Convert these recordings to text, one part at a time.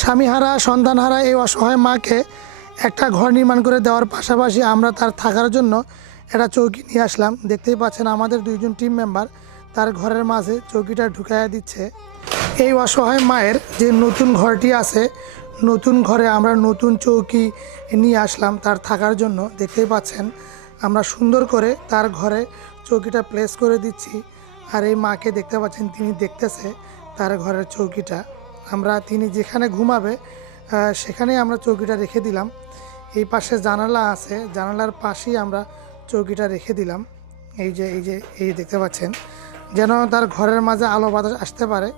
স্বামীহারা, সন্তানহারা এই অসহায় মাকে একটা ঘর নির্মাণ করে দেওয়ার পাশাপাশি আমরা তার থাকার জন্য একটা চৌকি নিয়ে আসলাম। দেখতেই পাচ্ছেন আমাদের দুইজন টিম মেম্বার তার ঘরের মাঝে চৌকিটা ঢুকাইয়া দিচ্ছে। এই অসহায় মায়ের যে নতুন ঘরটি আছে, নতুন ঘরে আমরা নতুন চৌকি নিয়ে আসলাম তার থাকার জন্য। দেখতেই পাচ্ছেন আমরা সুন্দর করে তার ঘরে চৌকিটা প্লেস করে দিচ্ছি। আর এই মাকে দেখতে পাচ্ছেন, তিনি দেখতেছে তার ঘরের চৌকিটা। আমরা তিনি যেখানে ঘুমাবে আহ, সেখানেই আমরা চৌকিটা রেখে দিলাম। এই পাশে জানালা আছে জানালার পাশেই আমরা চৌকিটা রেখে দিলাম। এই যে এই যে এই দেখতে পাচ্ছেন যেন তার ঘরের মাঝে আলো বাতাস আসতে পারে।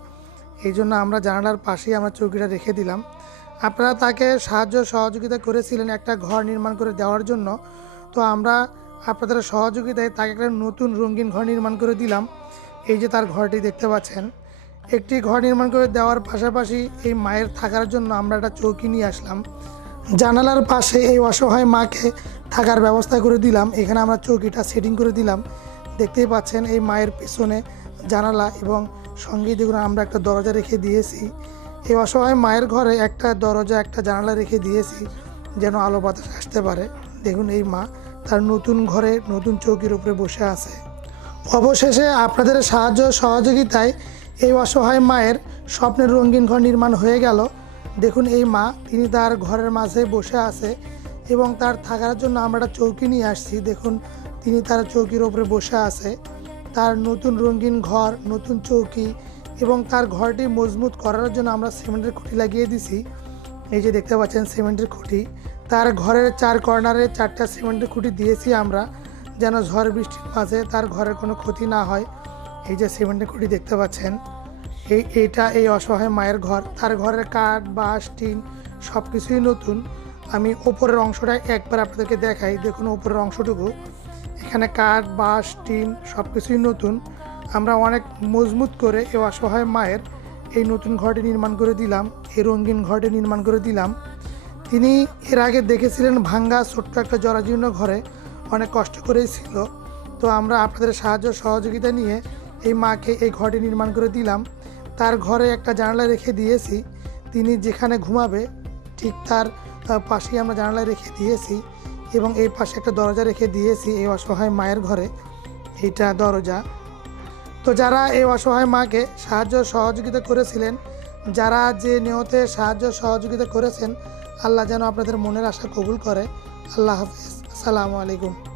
এই জন্য আমরা জানালার পাশেই আমরা চৌকিটা রেখে দিলাম। আপনারা তাকে সাহায্য সহযোগিতা করেছিলেন একটা ঘর নির্মাণ করে দেওয়ার জন্য। তো আমরা আপনাদের সহযোগিতায় তাকে একটা নতুন রঙিন ঘর নির্মাণ করে দিলাম। এই যে তার ঘরটি দেখতে পাচ্ছেন একটি ঘর নির্মাণ করে দেওয়ার পাশাপাশি এই মায়ের থাকার জন্য আমরা একটা চৌকি নিয়ে আসলাম। জানালার পাশে এই অসহায় মাকে থাকার ব্যবস্থা করে দিলাম। এখানে আমরা চৌকিটা সেটিং করে দিলাম। দেখতেই পাচ্ছেন এই মায়ের পিছনে জানালা এবং সঙ্গে দেখুন আমরা একটা দরজা রেখে দিয়েছি। এই অসহায় মায়ের ঘরে একটা দরজা, একটা জানালা রেখে দিয়েছি যেন আলো বাতাস আসতে পারে। দেখুন এই মা তার নতুন ঘরে নতুন চৌকির উপরে বসে আছে। অবশেষে আপনাদের সাহায্য সহযোগিতায় এই অসহায় মায়ের স্বপ্নের রঙিন ঘর নির্মাণ হয়ে গেল। দেখুন এই মা, তিনি তার ঘরের মাঝে বসে আছে এবং তার থাকার জন্য আমরা একটা চৌকি নিয়ে আসছি। দেখুন, তিনি তার চৌকির ওপরে বসে আছে। তার নতুন রঙিন ঘর, নতুন চৌকি এবং তার ঘরটি মজবুত করার জন্য আমরা সিমেন্টের খুঁটি লাগিয়ে দিছি। এই যে দেখতে পাচ্ছেন সিমেন্টের খুঁটি, তার ঘরের চার কর্নারে চারটা সিমেন্টের খুঁটি দিয়েছি আমরা, যেন ঝড় বৃষ্টির মাঝে তার ঘরের কোনো ক্ষতি না হয়। এই যে সিমেন্টের খুঁটি দেখতে পাচ্ছেন, এই এইটা এই অসহায় মায়ের ঘর। তার ঘরের কাঠ, বাঁশ, টিন সব কিছুই নতুন। আমি ওপরের অংশটা একবার আপনাদেরকে দেখাই। দেখুন ওপরের অংশটুকু। এখানে কাঠ, বাঁশ, টিন সব কিছুই নতুন। আমরা অনেক মজবুত করে এই অসহায় মায়ের এই নতুন ঘরটি নির্মাণ করে দিলাম, এই রঙিন ঘরটি নির্মাণ করে দিলাম। তিনি এর আগে দেখেছিলেন ভাঙ্গা, ছোট্ট একটা জরাজীর্ণ ঘরে অনেক কষ্ট করেই ছিল। তো আমরা আপনাদের সাহায্য সহযোগিতা নিয়ে এই মাকে এই ঘরটি নির্মাণ করে দিলাম। তার ঘরে একটা জানালা রেখে দিয়েছি। তিনি যেখানে ঘুমাবে, ঠিক তার পাশেই আমরা জানালা রেখে দিয়েছি এবং এই পাশে একটা দরজা রেখে দিয়েছি এই অসহায় মায়ের ঘরে। এইটা দরজা। তো যারা এই অসহায় মাকে সাহায্য সহযোগিতা করেছিলেন, যারা যে নিয়তে সাহায্য সহযোগিতা করেছেন, আল্লাহ যেন আপনাদের মনের আশা কবুল করে। আল্লাহ হাফিজ। আসসালামু আলাইকুম।